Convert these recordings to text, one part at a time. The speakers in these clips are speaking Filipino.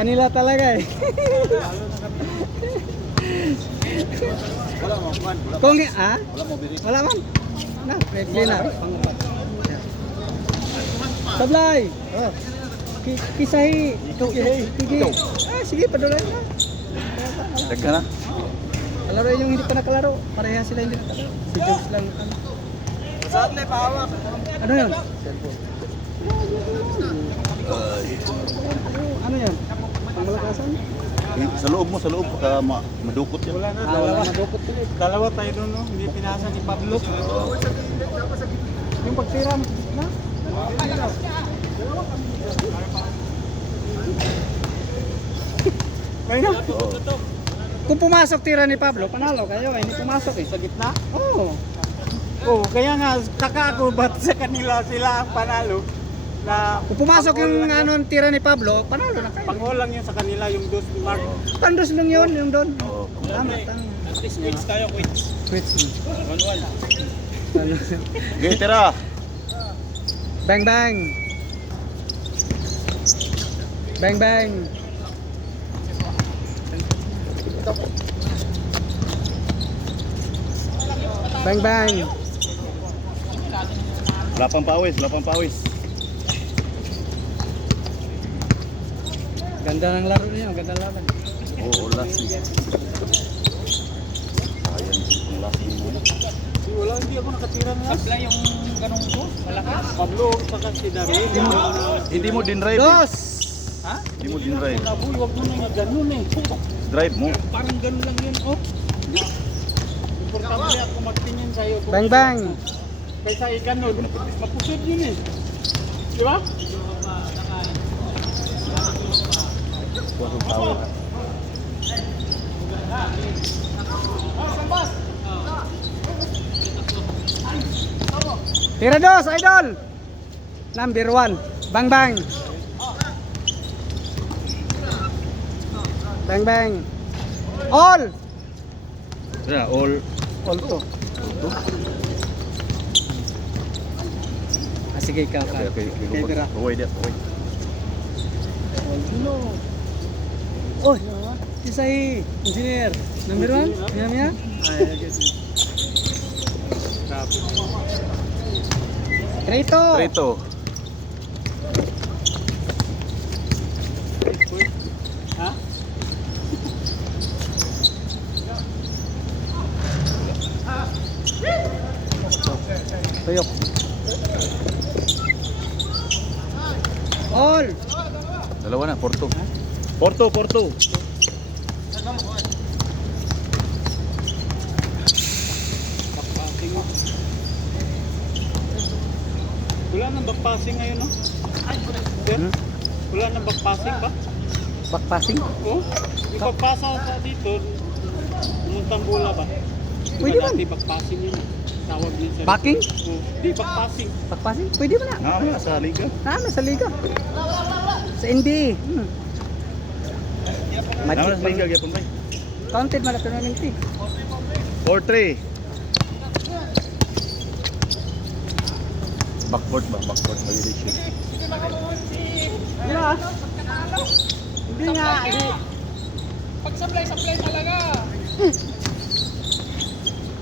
kanila talaga eh. Wala mo kan, wala. Kung Wala mo biri. wala man. Na, friendly na. Sablay. Oh. Kisahi. Sige. Sige, padulay na. Daghan na. Kalaro yung hindi pa nakalaro. Pareha sila hindi nakalaro. Si Jones lang. Saan na pahawak? Ano yun? Ano yan? Pangmalakasan? Sa loob mo, baka madukot yan. Wala na, Wala madukot tuloy. dalawa tayo doon, no? Hindi pinasa ni Pablo. Yung pagtira na? Kaya na. Kung pumasok tira ni Pablo, panalo kayo. Hindi pumasok eh. Sa gitna? Oo. Oo, kaya nga, taka ako ba't sa kanila sila ang panalo? Na Kung pumasok yung ano, tira ni Pablo, panalo na kayo. pangulang yun sa kanila, yung dos ni Mark. Tandos lang yun, yung doon. Oo. Tama, tama. At least quits kayo, quits. Quits. 1-1. Okay, tira. Bang bang. Bang bang. Bang bang. Wala pang pawis, wala pang pawis. Ganda ng laro niya, ganda ng laro. Oo, last. Sayang yung last mo. Wala, hindi ako nakatira na. Kapla yung ganong ko, malakas. Pablo, saka si Daryl. Hindi mo din drive. Dos. Ha? Hindi mo din drive. Naboy, wag mo na yung ganun eh. Drive mo. Parang ganun lang yun, oh. Importante ako magtingin sa'yo. Bang bang. Kaysa ganun, mapusod yun eh. Di ba? Wala pang power. Tira dos, idol. Number 1. Bang bang. Bang bang. All. Yeah, all. All to. Sige ka. Okay. Tira. Away dia, away. Oy, Kisay, engineer. Number 1? Niya? Ay, guys. Trito. Trito. Ha? Tuyok. All. Dalawa na, Porto. Porto. Backpassing mo. Wala nang backpassing ngayon, no? Sir? Wala nang backpassing ba? Backpassing? Oo. Yung pagpasa sa dito, umuntang bola ba? Pwede Diba man. dati backpassing yun? Tawag din sa... Backing? Oo. Di, backpassing. Backpassing? Pwede mo na. Nga sa liga. Sa liga. Sa NBA. Naman sa liga, Magic. gyapon ba? Counted man na tournament fee. 4-3. Backboard ba? Backboard ba yun? Yeah. Hindi nga. Pag supply talaga.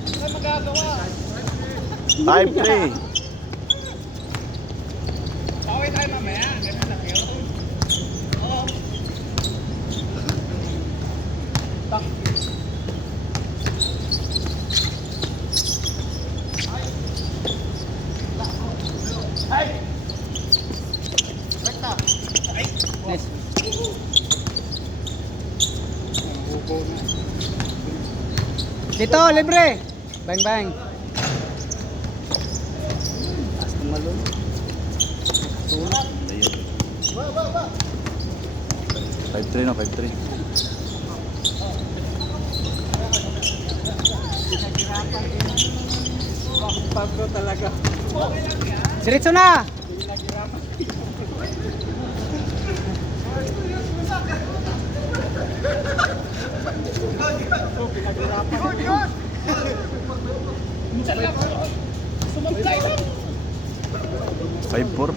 Ano magagawa? 5-3. Paway tayo mamaya. Ganun lang yun. Oo. Nice. Dito, libre. Bang bang. Taas ng malun. Tulak. 5-3 na, 5-3. Pablo talaga. Diretso na. Sumablay lang. 5-4.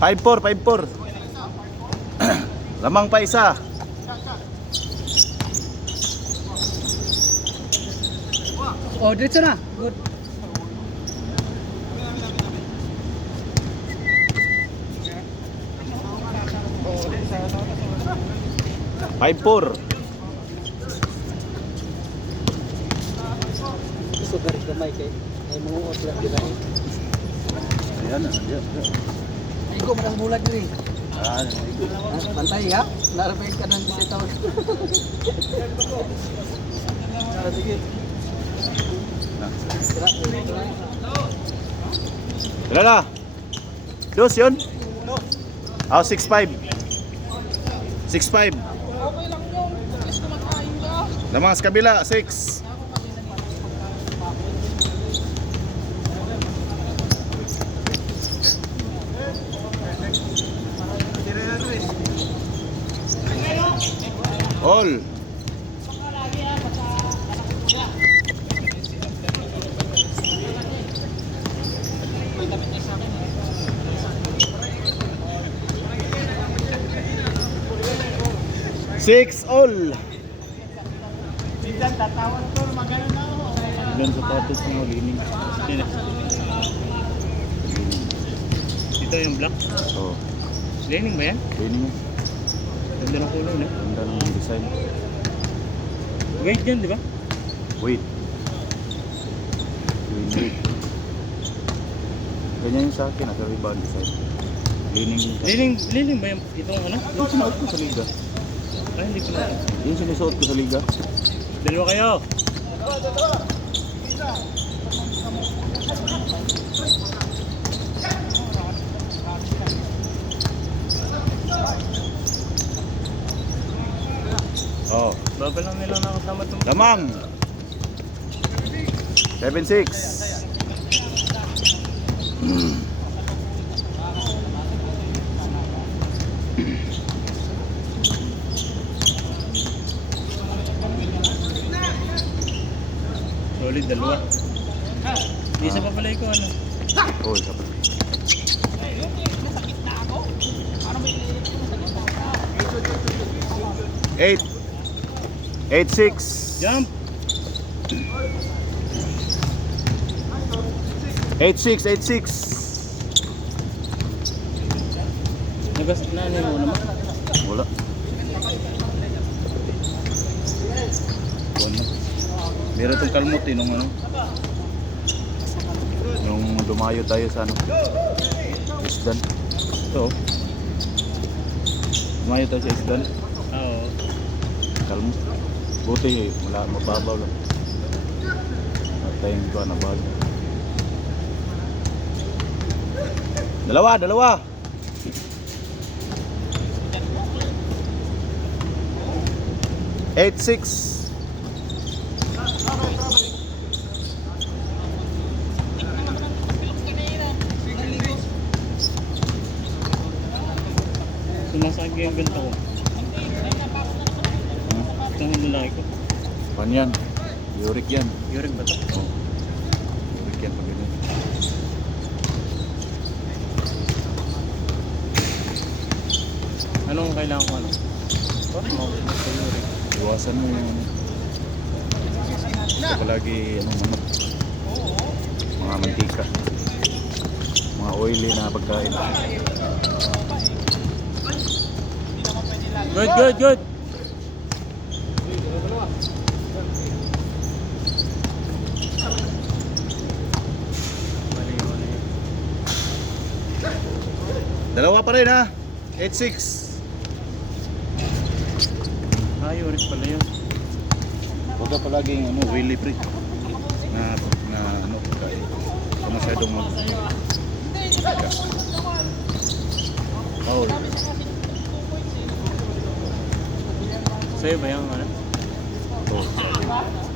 5-4, 5-4. Lamang pa isa. Oh, diretso na. Good. Five four. Gusto garis gamay kay ay manguot lang gid ay. Ayan na, ayan. Ay ko marang bulag diri. Ah, Pantay ha. Narapin ka nang bisitaw. Sige. Sira. wala na. Dos yun? Ah, 6-5. 6-5. Lamang sa kabila, 6. All. Six all. Ilan sapatos mo lining? Ito yung black. Oh, Lining ba yan? lining. Ganda ng kulay na. Ganda ng design. Wait yan, di ba? Wait. Wait. Ganyan yung sa akin, nakariba ang design. Lining ba yung itong ano? Yung sinuot ko sa liga. Ay, hindi ko na. Yung sinusuot ko sa liga. Dalawa kayo. Oh, Baba lang nila nakasama itong lamang. 7-6. solid, dalawa. Isa pa pala ko ano. Oh, isa pa. Eight. 8-6. Jump! 8-6, 8-6. Nagas na ano mo naman. Wala. Ano? Meron itong kalmot eh, nung ano. Nung dumayo tayo sa ano. Isdan. Ito. Dumayo tayo sa Isdan. Oo. Kalmot. Buti wala, mababaw lang. Natayin ko, nabag. Dalawa. Eight, 6. Sumasagi yung benta ko. Itong lalaki ko. Pan yan. Yurik yan. Yurik ba ito? Oh. Yurik yan. Pag ganyan. Anong kailangan ko ano? Yurik. Iwasan mo yung ito palagi mga mantika, mga oily na pagkain. Good. Dalawa pa rin ha. 8-6. Yurik pala yun. Huwag ka palaging oily free na ano pagkain. Kung masyadong Paul. Sa'yo ba yung ano? Oh,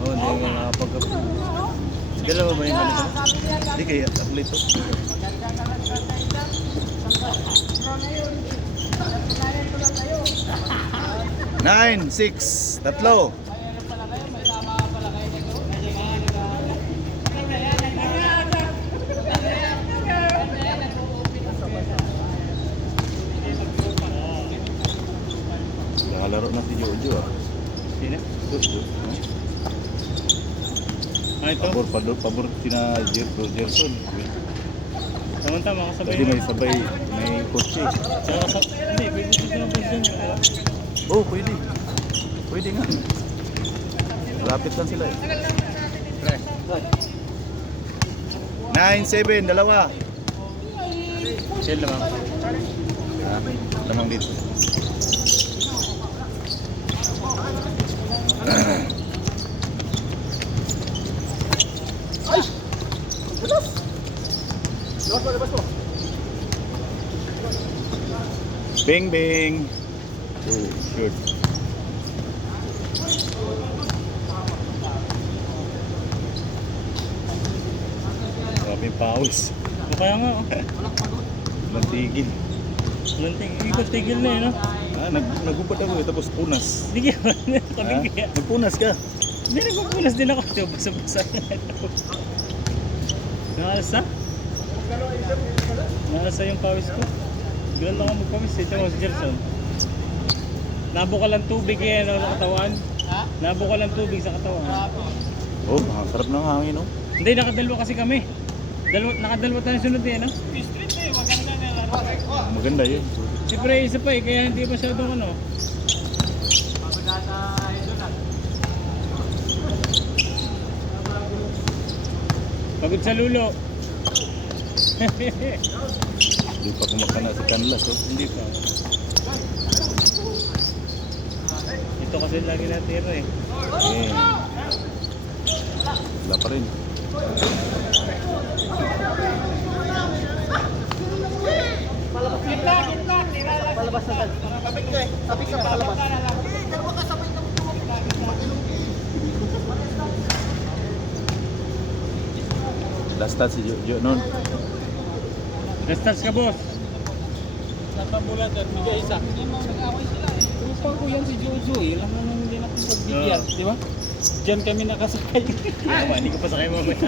Oo, hindi ko nakapag-upload. Dalawa ba yung ganito? hindi kaya tablet to. 9-6. Tatlo. Nakalaro na si Jojo ah. Sino? Jojo. Ah, ito. Pabor sina Gerson. Tama-tama, kasabay Kasi na. may kotse. Tsaka hindi, pwede dito naman dyan. Oh, pwede. Pwede nga. Lapit lang sila eh. 9-7, dalawa. Chill naman. Ah, lamang dito. Bing bing. Oh, shoot. Maraming pawis. Kaya nga, oh. Mantigil. Lanting, ikot-tigil na eh, no? Ah, nagubad ako eh, tapos punas. Hindi ka, sabi Ah, kaya. nagpunas ka. Hindi, nagpupunas din ako. Diba, basa-basa na ito. Nakalas na? Nakalas na yung pawis ko. Ganun lang ako magpawis. Ito mo si Gerson. Nabo ka lang tubig eh, ano, sa katawan. Ha? Nabo ka lang tubig sa katawan. Oh, makasarap ng hangin oh. Hindi, nakadalwa kasi kami. Nakadalwa tayo sunod eh, no? Maganda yun. Siyempre, isa pa eh, kaya hindi masyadong ano. Pagod sa lulo. Hindi pa kumakana si Canlas oh. Hindi pa. Ito kasi lagi natira eh. Eh. Wala pa rin. Palabas na tayo. Sabi sa palabas. Last touch si Jojo nun. Last touch ka, boss. Napamulatan, bigay isa. Nag-away sila eh. Trupa ko yan si Jojo eh. Alam mo hindi natin pagbigyan, di ba? Diyan kami nakasakay. Hindi ko pa sakay mamaya. Di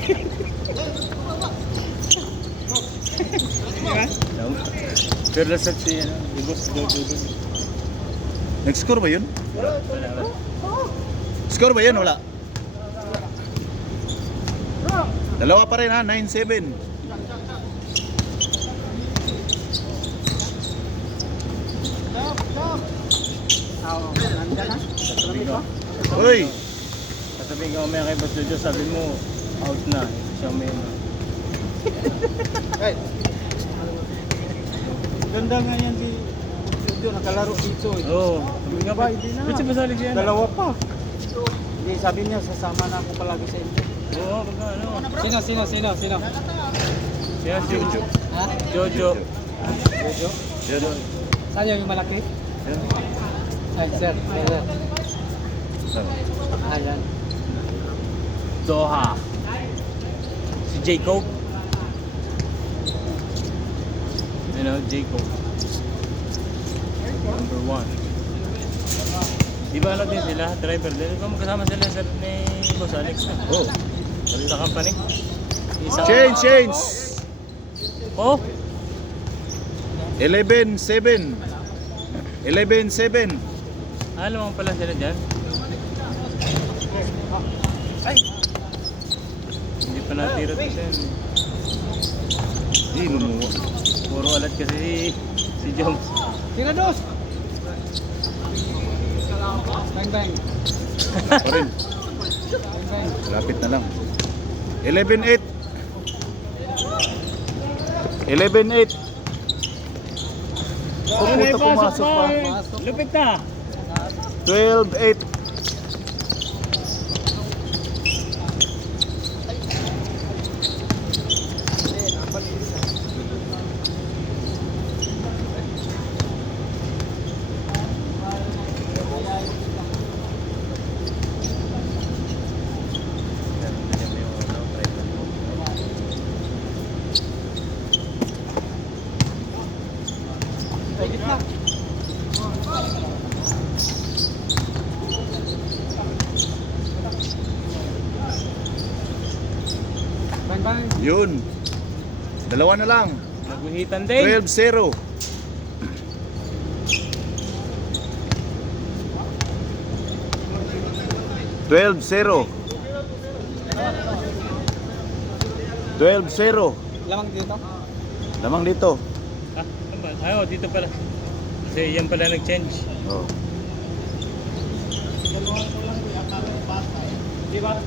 ba? Pero last touch si ano, si boss Jojo dun. Nag-score ba yun? Wala. Score ba yun? Wala. Dalawa pa rin ha, 9-7. Uy! Sasabihin ka mamaya kay Boss Jojo, sabi mo, out na. Siya may ano. Ganda nga yan si Jojo, nakalaro dito eh. Oo. Sabi nga ba, Hindi na. ba't siya basali siya? Dalawa pa. Hindi, sabi niya, sasama na ako palagi sa inyo. Oo, pagka ano. Sino? Siya, Jojo. Ha? Jojo. Jojo? Jojo. Saan yung malaki? Ay, sir. Ayan. Doha. Si Jacob. You know, Jacob. Number 1. Di ba ano din sila? Driver din. Di ba magkasama sila sa ni Boss Alex? Oh. Sa company? Isang... Change! Oh! 11-7. 11-7. Alam mo pala sila dyan? Ay! Hindi pa natira to siya. Hindi, lumuwa. Puro alat kasi si Jones. Tirados! Bang bang. Pa rin. Bang bang. Lapit na lang. 11-8. 11-8. Ano na Pupunta, ipasok pumasok pa? pa. Lupit na. 12-8. Sa gitna. Bang bang. Yun. Dalawa na lang. Naguhitan din. 12-0. 12-0. 12-0. Lamang dito. Lamang dito. Ah, ano ba? Ayaw, dito pala. Kasi yan pala nag-change. Oh. Di ba?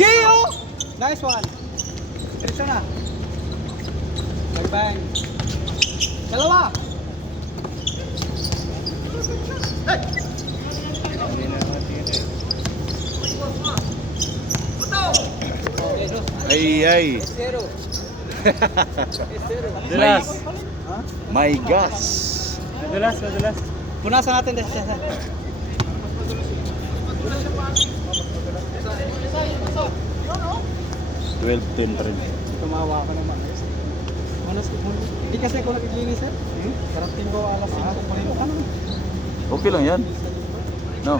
Gio! Nice one. Diretso na. Bang bang. Dalawa. Hindi na natin eh. Ay. Zero. Madulas. My gosh. Madulas. Punasan natin dito siya. 12-10 pa rin. Tumawa ako naman. Hindi kasi ako nagiginis sir. Karating ko alas 5 pa rin. Okay lang yan. No.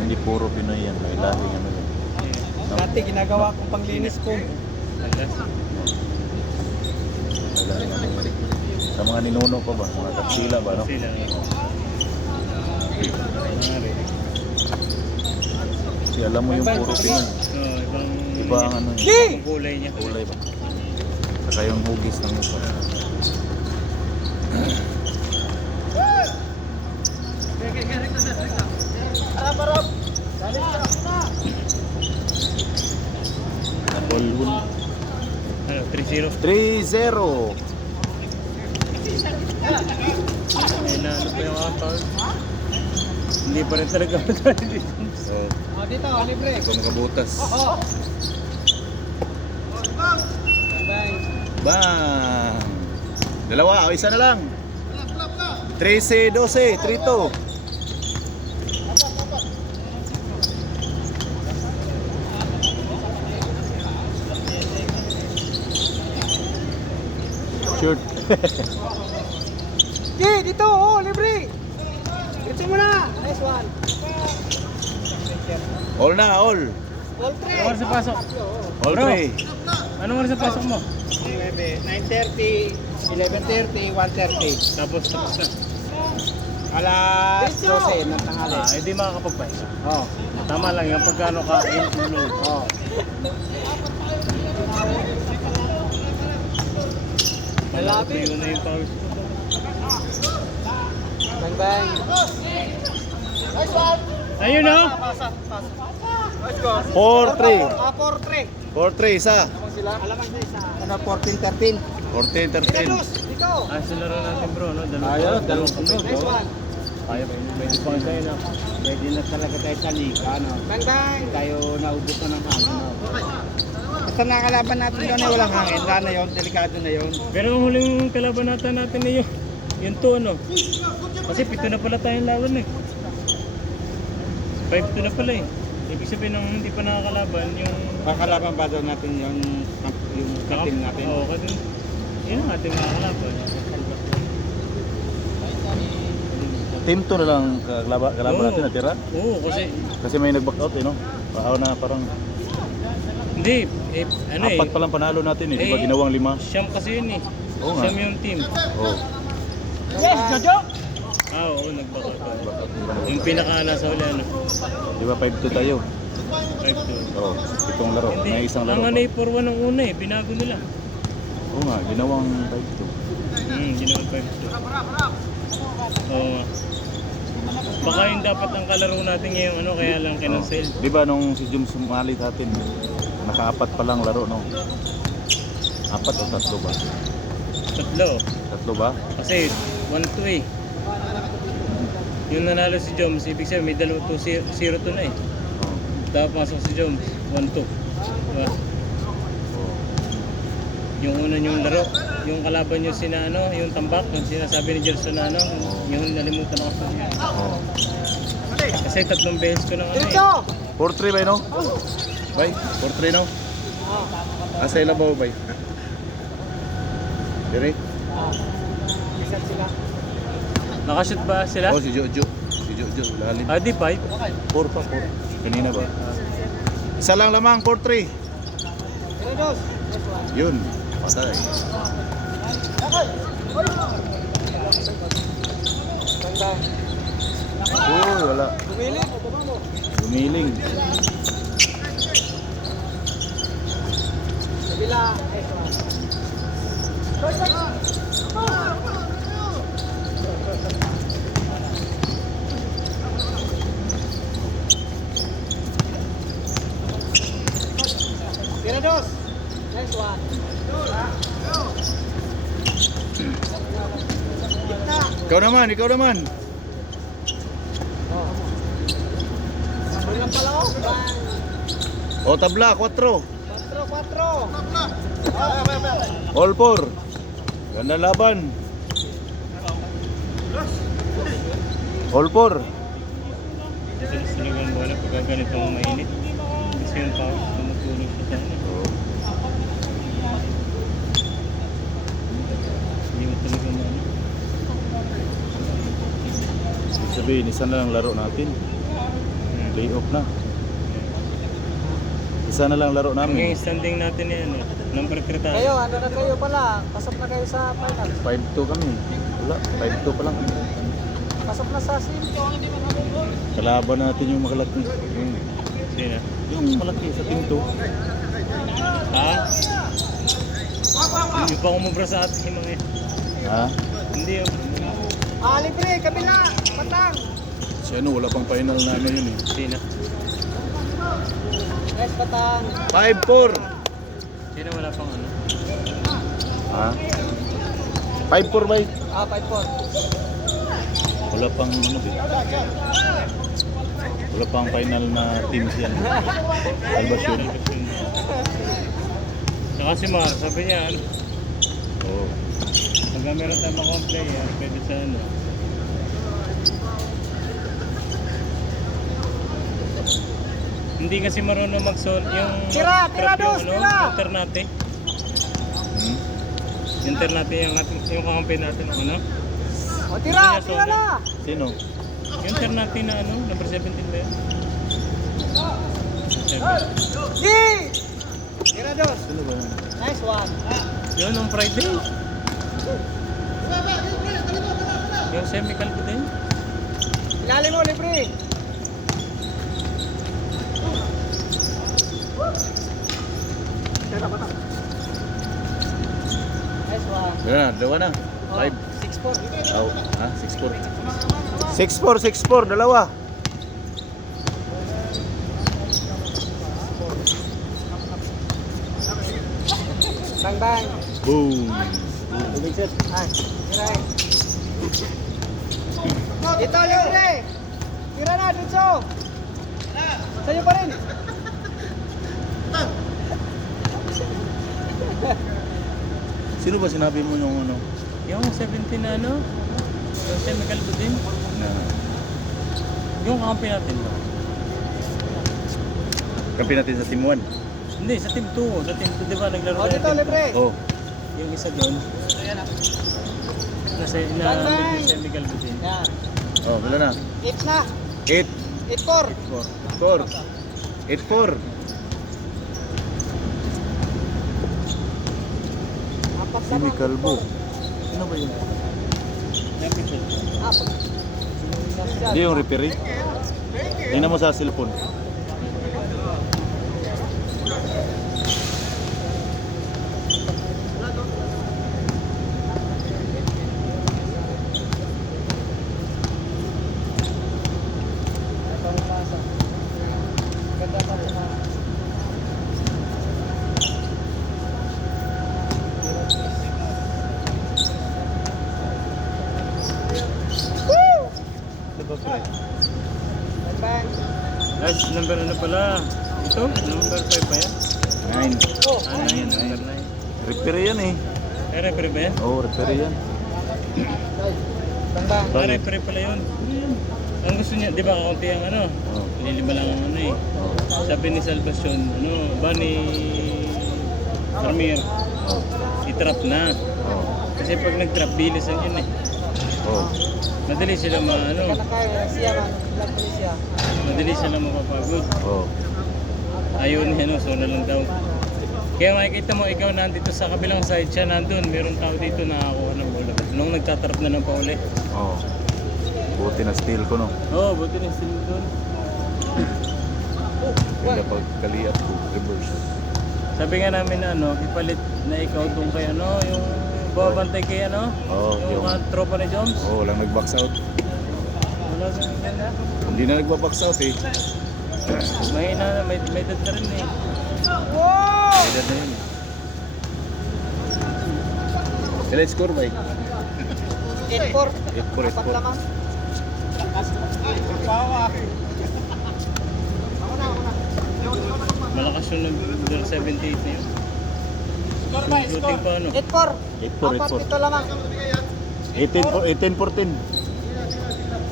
Hindi puro Pinoy yan. May lahing ano yan. Dati ginagawa kong panglinis ko. Madulas. May lahing ano yan. Sa mga ninuno ko ba? Mga katsila ba? No? Sila. Kasi alam mo yung puro Pinoy. Iba ang ano yun. Ibang kulay niya. Kulay ba? Saka yung hugis ng mukha. Napolhun. Ano, 3-0. 3-0. Ayun na, ano pa yung apat? Hindi pa rin talaga So, Dito, libre. ikaw makabutas. Bang bang. Bang! Dalawa, o isa na lang. 13-12, 3-2. Shoot. Dito, libre. Diretso mo na. Nice one. All na, all. All three. Anong oras sa pasok? All Bro. 3. Anong oras sa pasok mo? 9:30, 11:30, 1:30. Tapos na. Alas 12 ng tanghali. Hindi makakapagpahinga. Oh. Tama lang yung pagkano ka in-load. Oh. Malapit. Yun na yung pawis ko. Bang bang. Ayun o! Let's go. 4-3. 4-3. 4-3, isa. Sila. Alamang na isa. Ano, 14-13. 14-13. Dito. Sa laro natin bro, no? Dalawang sunod. Nice one. Kaya pa, pwede pa tayo na. Pwede na talaga tayo sa liga, ano. Bang bang. Tayo naubos na ng hangin, no. Basta nakalaban natin doon ay walang hangin. Wala na yun, delikado na yun. Pero ang huling kalaban natin na yun, yung 2 ano. Kasi 7 na pala tayong laban eh. 5-2 na pala eh. Ibig sabihin nung hindi pa nakakalaban yung... Makalaban ba daw natin yung katim natin? Oo, kasi yun ang ating makakalaban. Team 2 na lang kalaban Oo. natin natira. Oo, Kasi may nag-back out eh, no? Paaw na parang hindi, ano eh. 4 pa lang panalo natin eh. Di ba Eh, ginawang 5? Siyam kasi yun eh. Oo nga. Siyam yung team. Oo. Yes, Jojo! Oo, nag-back out. Back out, di ba? Yung pinaka-nasa huli, ano? Di ba 5-2 tayo? 5-2. Oo. Itong laro. Hindi, May isang laro ang pa. ano eh, 4-1 ang una eh. Binago nila. Oo nga, ginawang 5-2. Ginawa 5-2. Oo nga. Baka yung dapat ang kalaro natin ngayong ano, kaya lang kinancel. Di ba nung si Jum sumali sa atin, naka-4 pa lang laro, no? 4 o 3 ba? 3. 3 ba? Kasi 1-2 eh. Yung nanalo si Joms, ibig sabihin may 2-0 to na eh. Oo. Dapat masok si Joms, 1-2. Diba? Oo. Yung una yung laro, yung kalaban nyo sina ano, yung tambak, yung sinasabi ni Gerson na ano, yung nalimutan ako sa niya. Oo. Kasi 3 beses ko nang ano Dito! eh. 4-3 ba, no? Bay, 4-3, no? Asa ilabaw, bay? Dire? Isang sila. Nakashoot ba sila? Oh, si Jojo. Si Jojo, lalim. Ah, di 5. 4 pa, 4. Kanina ba? Isa lang lamang, 4-3. Yun, patay. Uy, wala. Gumiling. Tirados. Next one. Ikaw naman, ikaw naman. Lang pala ako. O, tabla, 4. 4. All 4. Ganda laban. All 4. Tapos talagang wala pag ganito ang mainit. Kasi yung pao, tumutulog siya sa ano. Hindi mo talaga ano. Ibig sabihin, isa na lang laro natin. Play off na. Isa na lang laro Hanggang namin. standing natin yan eh. Number 3 tayo. Kayo, ano na kayo pala? Pasok na kayo sa final. 5-2 kami. Wala, 5-2 pa lang. Pasok na sa sim. Kalaban natin yung makalaki. Sino? Yung malaki sa team 2. Ha? Hindi pa kumubra sa atin yung mga yan. Ha? Hindi oh. Libre, kabila, patang. Si ano, wala pang final na ano yun eh. Sino? Next patang. 5-4. Sino wala pang ano? Ha? 5-4 ba? 5-4. Wala pang ano ba? Wala pang final na teams yan. Albasyon. Saka si Mar, sabi niya ano? Oo. Pag meron tayong makomplay, pwede sa ano. Hindi kasi marunong mag-sol yung Tira, tira, trap yung, dos, tira! yung ternate. Hmm? Yung ternate yung ating yung kakampi natin ano? O tira, tira na. Sino? Yung ternate na ano, number 17 ba yun? Di! Tira dos. Sino ba yun? Nice one. Yun, on Friday. Yung semi-calvo din. Pinali mo, libre. Nice one. Yan na, dalawa na. 5. 6-4. Oh, ha? 6-4. 6-4, dalawa. Bang bang. Boom. Ay, tira eh. Dito, libre. Tira na, dito. Sa'yo pa rin. Sino ba sinabi mo yung ano? Yung 17 na ano? Yung semi-calvo din. Na Yung kakampi natin ba? kampi natin sa team 1. Hindi, sa team 2. Sa team 2, di ba? Naglaro O, tayo dito, team libre. Oh. Yung isa doon. Nasa Bye-bye. semi-calvo din. Yan. Oh, wala na. 8 na. 8. 8-4. 4. 8-4. Apat Simi Calvo. Sino ba yun? Apat. Hindi yung referee. Tingnan mo sa cellphone. Diba, pre? Bang bang. Guys, number ano pala? Ito? Number 5 ba yan? 9. Oh, Ah, 9. Number 9. Referee yan eh. Eh, referee ba yan? Oh, referee yan. bang bang. Ah, referee pala yun. Ang gusto niya, di ba kaunti ang ano? Oh. Lilima lang ang ano eh. Oh. Sabi ni Salvacion, ano, ba ni Armir, Oh. i-trap na. Oh. Kasi pag nag-trap, bilisan yun eh. Oh. Madali sila ano, madali sila mapapagod. Oo. Ayaw niya, no? So na lang daw. Kaya makikita mo, ikaw nandito sa kabilang side, siya nandun. Merong tao dito na nakakuha ng bola. Nung nagtatrap na ng pauli. Oo. Buti na steal ko, no? Oo, buti na sila doon. Kaya pag kaliat ko, reverse. Sabi nga namin na ano, ipalit na ikaw doon kay ano, yung babantay kay ano, Oo, yung yung- tropa ni Joms. Oo, walang nag-box out. Wala sa ganda. Hindi na nagba-box out eh. Mahina na, may dad na rin eh. Edad na yun. Kailan score ba? 8-4. 8-4, 8-4. Malakas yung number 78 na yun. Shooting pa ano. 8-4. 8-4, 8-4. Ito lamang. 18-14.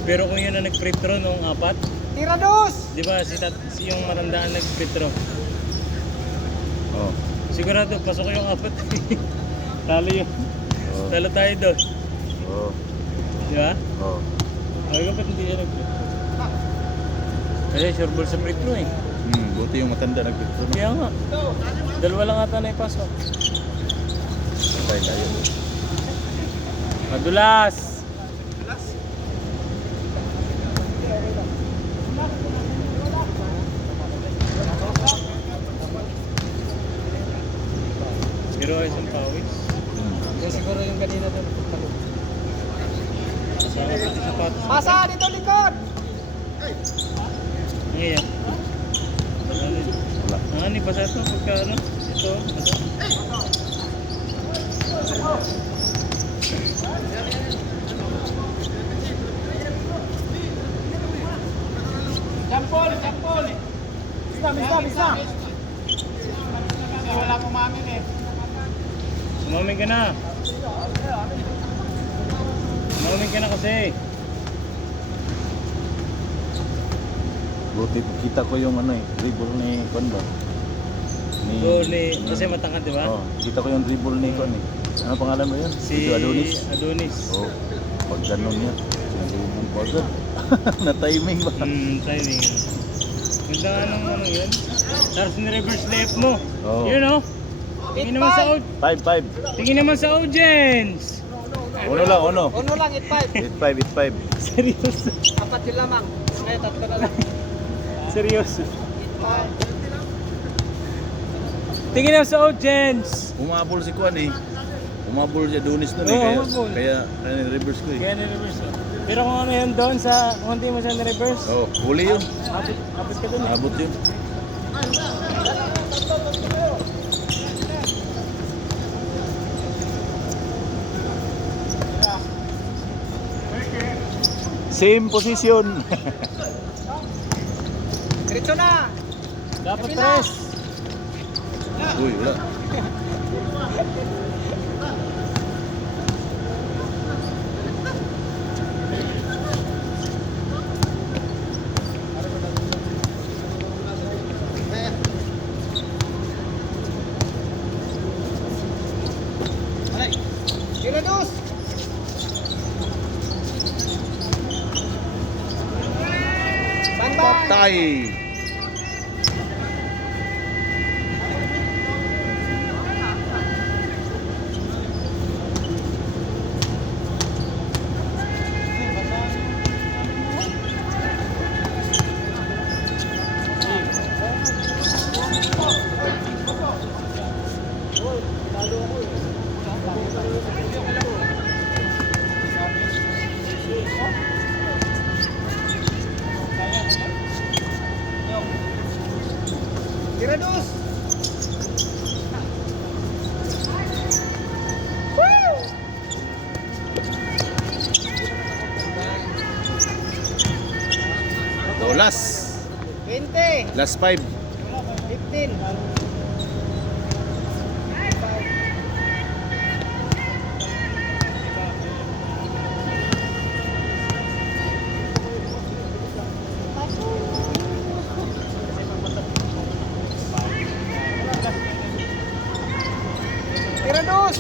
Pero kung yun ang nag-free throw nung apat, Tira dos. di ba si yung matandaan nag-free throw? Oo. Sigurado, pasok yung apat. Talo yun. Oo. Talo tayo doon. Oo. Di ba? Oo. Ay, ba't hindi siya nag-free throw? Kasi sure ball sa free throw eh. Buti yung matanda nag-picture. Kaya nga. Dalawa lang ata na ipasok. Patay tayo. Madulas! Pero ayos ang pawis. Yan siguro yung kanina doon. Sa sapatos. Masa dito likod. Ngayon. Wala. Ano ba sa ito? Pagka ano? Ito. Ito. Jampol, jampol. Bisa. Wala kumamin eh. Sumaming ka na. Sumaming ka na kasi. Buti kita ko yung ano eh, dribble ni Kon ba? So, kasi matangkad, di ba? Oh, kita ko yung dribble ni Kon eh. Ano pangalan mo yun? Si Ito Adonis. Adonis. Oh, pag ganun niya, sinubong ko agad. Na-timing ba? Timing. Ganda nga nung ano yun. Tapos ni-reverse left mo. Oo. Yun o. Tingin naman sa 5-5. Tingin naman sa audience. Uno lang, uno. Uno lang, 8-5. 8-5, 8-5. Seryoso. Apat yun lamang. Kaya tatlo na lang. Seryoso. 8-5. Tingin naman sa audience. Umabol si Kwan eh. Umabol si Adonis nun Oo, eh. umabol. Kaya reverse ko eh. Kaya ni-reverse. Pero kung ano yun doon sa, kung hindi mo siya ni-reverse, Oh, huli yun. abot ka doon. Abot yun. Same position. Diretso na. Dapat tres. Uy, wala. Tira dos. Bye-bye. Patay. Tira dos. Oh, last. 20. Last 5. 15. Tira dos.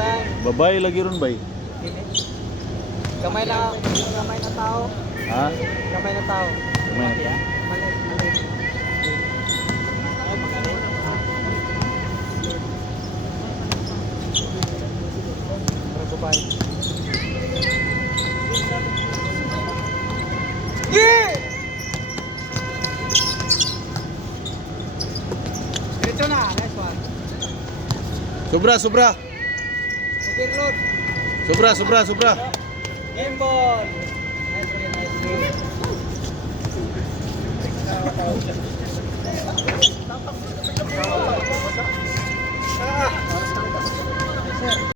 bang. Babae lagi ron bay. Kamay na tao. Ha? Kamay na tao. May Mali. Para babae. Diretso na, nice one. Sobra, sobra. Overload. Sobra. Game ball. Nice play.